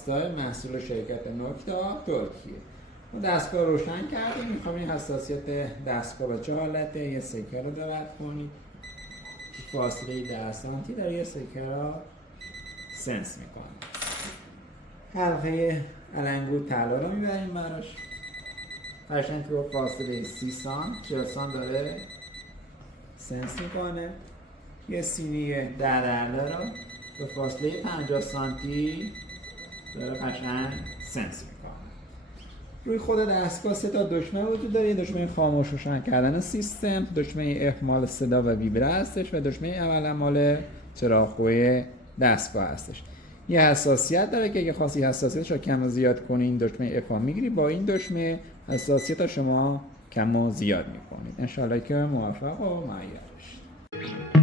راستای محصول شرکت نکتا ترکیه. ما دستگاه روشن کردیم. میخوام این حساسیت دستگاه با چه حالته. یه سکه رو رد کنید، فاصله 10 سانتی داره، یه سکه رو سنس میکنه. حلقه علنگو طلا رو میبریم براش، قشنگ تو فاصله 30 سانت 40 سانت داره سنس میکنه. یه سینی 10 رو به فاصله 50 سانتی داره قشنگ سنس میکنه. روی خود دستگاه 3 تا دکمه وجود داره. یه دکمه خاموش روشن کردن سیستم، دکمه F مال صدا و ویبره هستش و دکمه اول مال چراغ‌قوه دستگاه هستش. یه حساسیت داره که اگه خواستی حساسیتش رو کم و زیاد کنی این دکمه F میگیری، با این دکمه حساسیت شما کم و زیاد میکنید. انشالله که موفق و معیار باشید.